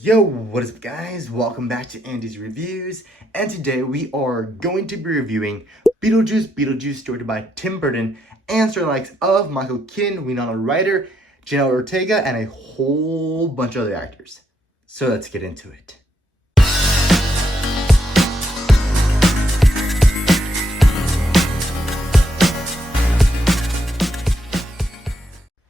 Yo, what is up guys? Welcome back to Andy's Reviews, and today we are going to be reviewing Beetlejuice, directed by Tim Burton, and starring the likes of Michael Keaton, Winona Ryder, Jenna Ortega, and a whole bunch of other actors. So let's get into it.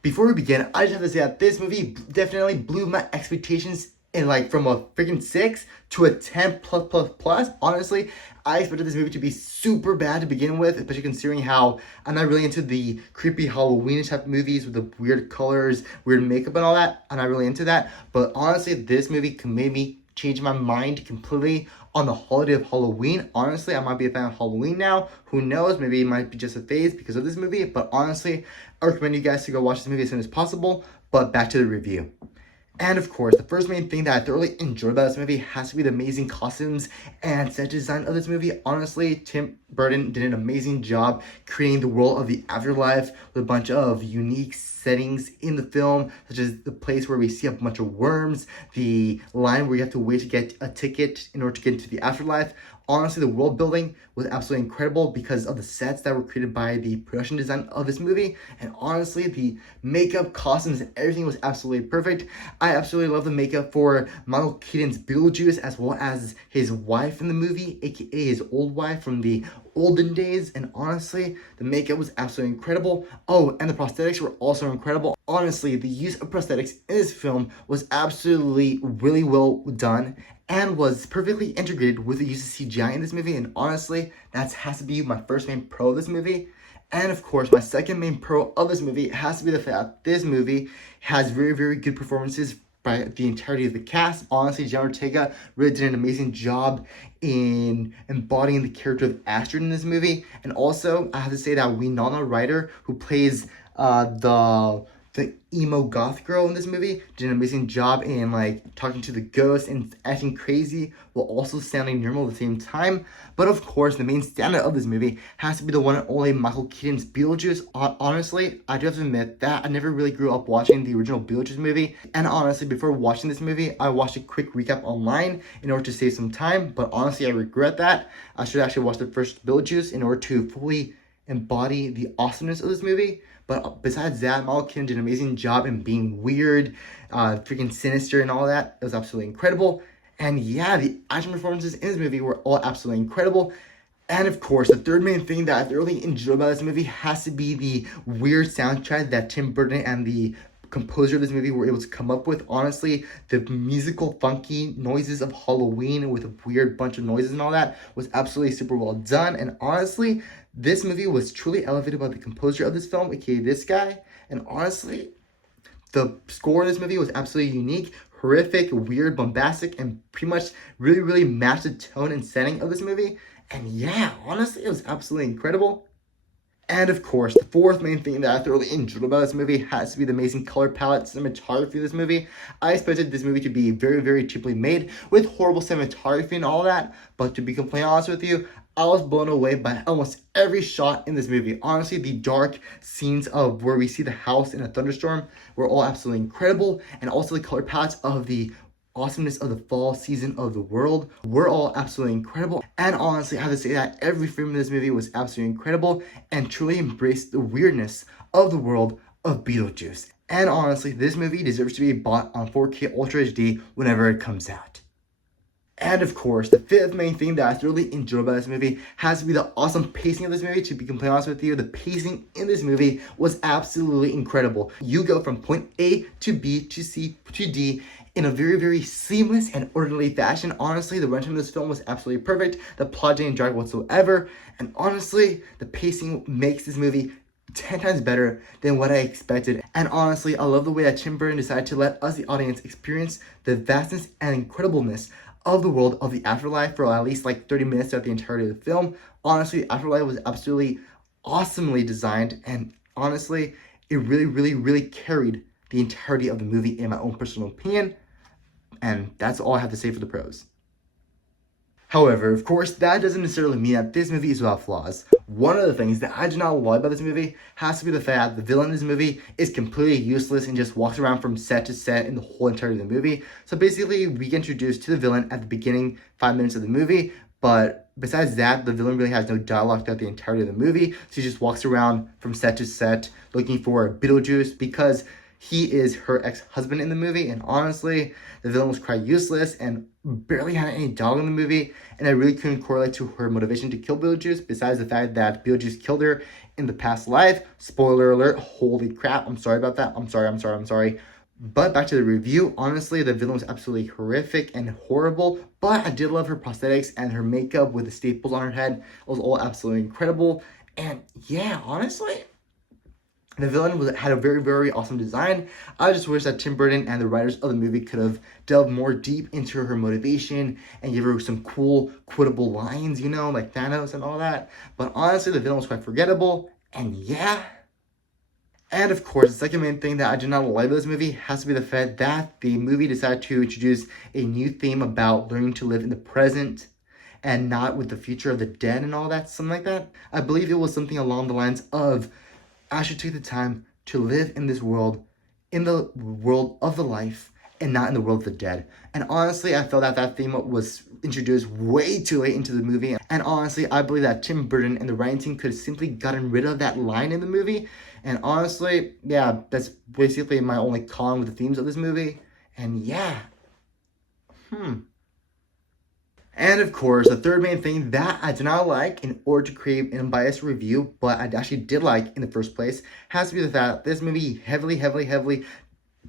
Before we begin, I just have to say that this movie definitely blew my expectations in from a freaking 6 to a 10 plus. Honestly, I expected this movie to be super bad to begin with, especially considering how I'm not really into the creepy Halloweenish type of movies with the weird colors, weird makeup and all that. I'm not really into that. But honestly, this movie made me change my mind completely on the holiday of Halloween. Honestly, I might be a fan of Halloween now. Who knows? Maybe it might be just a phase because of this movie. But honestly, I recommend you guys to go watch this movie as soon as possible. But back to the review. And of course, the first main thing that I thoroughly enjoyed about this movie has to be the amazing costumes and set design of this movie. Honestly, Tim Burton did an amazing job creating the world of the afterlife with a bunch of unique settings in the film, such as the place where we see a bunch of worms, the line where you have to wait to get a ticket in order to get into the afterlife. Honestly, the world building was absolutely incredible because of the sets that were created by the production design of this movie. And honestly, the makeup, costumes, and everything was absolutely perfect. I absolutely love the makeup for Michael Keaton's Beetlejuice, as well as his wife in the movie, aka his old wife from the olden days. And honestly, the makeup was absolutely incredible. Oh, and the prosthetics were also incredible. Honestly, the use of prosthetics in this film was absolutely really well done and was perfectly integrated with the use of CGI in this movie. And honestly, that has to be my first main pro of this movie. And of course, my second main pro of this movie has to be the fact that this movie has very, very good performances by the entirety of the cast. Honestly, Jenna Ortega really did an amazing job in embodying the character of Astrid in this movie. And also, I have to say that Winona Ryder, who plays the emo goth girl in this movie, did an amazing job in talking to the ghost and acting crazy while also sounding normal at the same time. But of course, the main standout of this movie has to be the one and only Michael Keaton's Beetlejuice. Honestly, I do have to admit that I never really grew up watching the original Beetlejuice movie. And honestly, before watching this movie, I watched a quick recap online in order to save some time. But honestly, I regret that. I should actually watch the first Beetlejuice in order to fully embody the awesomeness of this movie. But besides that, Michael Keaton did an amazing job in being weird, freaking sinister and all that. It was absolutely incredible. And yeah, the action performances in this movie were all absolutely incredible. And of course, the third main thing that I thoroughly enjoyed about this movie has to be the weird soundtrack that Tim Burton and the composer of this movie were able to come up with. Honestly, the musical funky noises of Halloween with a weird bunch of noises and all that was absolutely super well done. And honestly, this movie was truly elevated by the composer of this film, aka this guy. And honestly, the score in this movie was absolutely unique, horrific, weird, bombastic, and pretty much really matched the tone and setting of this movie. And yeah, honestly, it was absolutely incredible. And of course, the fourth main thing that I thoroughly enjoyed about this movie has to be the amazing color palette, cinematography of this movie. I expected this movie to be very cheaply made with horrible cinematography and all that. But to be completely honest with you, I was blown away by almost every shot in this movie. Honestly, the dark scenes of where we see the house in a thunderstorm were all absolutely incredible. And also the color palettes of the awesomeness of the fall season of the world were all absolutely incredible. And honestly, I have to say that every frame of this movie was absolutely incredible and truly embraced the weirdness of the world of Beetlejuice. And honestly, this movie deserves to be bought on 4K Ultra HD whenever it comes out. And of course, the fifth main thing that I thoroughly enjoyed about this movie has to be the awesome pacing of this movie. To be completely honest with you, the pacing in this movie was absolutely incredible. You go from point A to B to C to D in a very seamless and orderly fashion. Honestly, the runtime of this film was absolutely perfect. The plot didn't drag whatsoever. And honestly, the pacing makes this movie 10 times better than what I expected. And honestly, I love the way that Tim Burton decided to let us, the audience, experience the vastness and incredibleness of the world of the afterlife for at least 30 minutes throughout the entirety of the film. Honestly, the afterlife was absolutely awesomely designed, and honestly, it really carried the entirety of the movie in my own personal opinion. And that's all I have to say for the pros. However, of course, that doesn't necessarily mean that this movie is without flaws. One of the things that I do not like about this movie has to be the fact that the villain in this movie is completely useless and just walks around from set to set in the whole entirety of the movie. So basically, we get introduced to the villain at the beginning 5 minutes of the movie, but besides that, the villain really has no dialogue throughout the entirety of the movie. So he just walks around from set to set looking for Beetlejuice because he is her ex-husband in the movie. And honestly, the villain was quite useless and barely had any dialogue in the movie. And I really couldn't correlate to her motivation to kill Beetlejuice, besides the fact that Beetlejuice killed her in the past life. Spoiler alert, holy crap, I'm sorry about that. I'm sorry. But back to the review, honestly, the villain was absolutely horrific and horrible, but I did love her prosthetics and her makeup with the staples on her head. It was all absolutely incredible. And yeah, honestly, the villain had a very, very awesome design. I just wish that Tim Burton and the writers of the movie could have delved more deep into her motivation and give her some cool, quotable lines, you know, like Thanos and all that. But honestly, the villain was quite forgettable, and yeah. And of course, the second main thing that I do not like about this movie has to be the fact that the movie decided to introduce a new theme about learning to live in the present and not with the future of the dead and all that, something like that. I believe it was something along the lines of, I should take the time to live in this world, in the world of the life, and not in the world of the dead. And honestly, I felt that that theme was introduced way too late into the movie. And honestly, I believe that Tim Burton and the writing team could have simply gotten rid of that line in the movie. And honestly, yeah, that's basically my only con with the themes of this movie. And yeah. And of course, the third main thing that I did not like in order to create an unbiased review, but I actually did like in the first place, has to be the fact that this movie heavily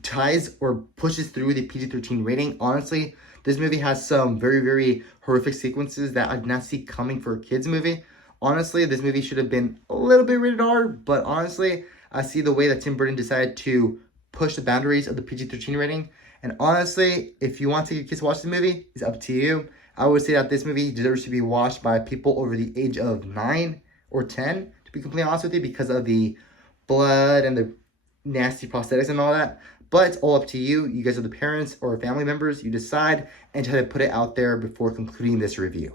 ties or pushes through the PG-13 rating. Honestly, this movie has some very, very horrific sequences that I did not see coming for a kids movie. Honestly, this movie should have been a little bit rated R, but honestly, I see the way that Tim Burton decided to push the boundaries of the PG-13 rating. And honestly, if you want to take your kids to watch the movie, it's up to you. I would say that this movie deserves to be watched by people over the age of 9 or 10, to be completely honest with you, because of the blood and the nasty prosthetics and all that. But it's all up to you. You guys are the parents or family members. You decide and try to put it out there before concluding this review.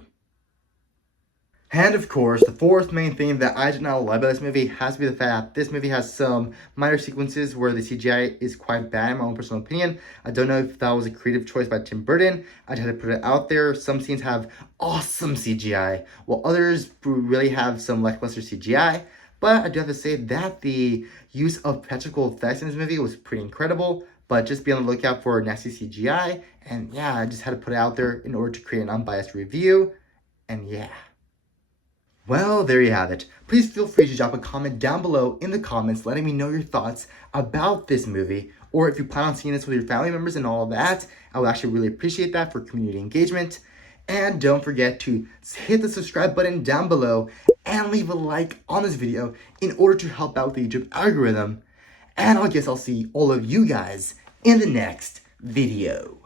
And of course, the fourth main thing that I did not like about this movie has to be the fact that this movie has some minor sequences where the CGI is quite bad, in my own personal opinion. I don't know if that was a creative choice by Tim Burton. I just had to put it out there. Some scenes have awesome CGI, while others really have some lackluster CGI. But I do have to say that the use of practical effects in this movie was pretty incredible. But just be on the lookout for nasty CGI. And yeah, I just had to put it out there in order to create an unbiased review. And yeah. Well, there you have it. Please feel free to drop a comment down below in the comments letting me know your thoughts about this movie, or if you plan on seeing this with your family members and all of that. I would actually really appreciate that for community engagement. And don't forget to hit the subscribe button down below and leave a like on this video in order to help out the YouTube algorithm. And I guess I'll see all of you guys in the next video.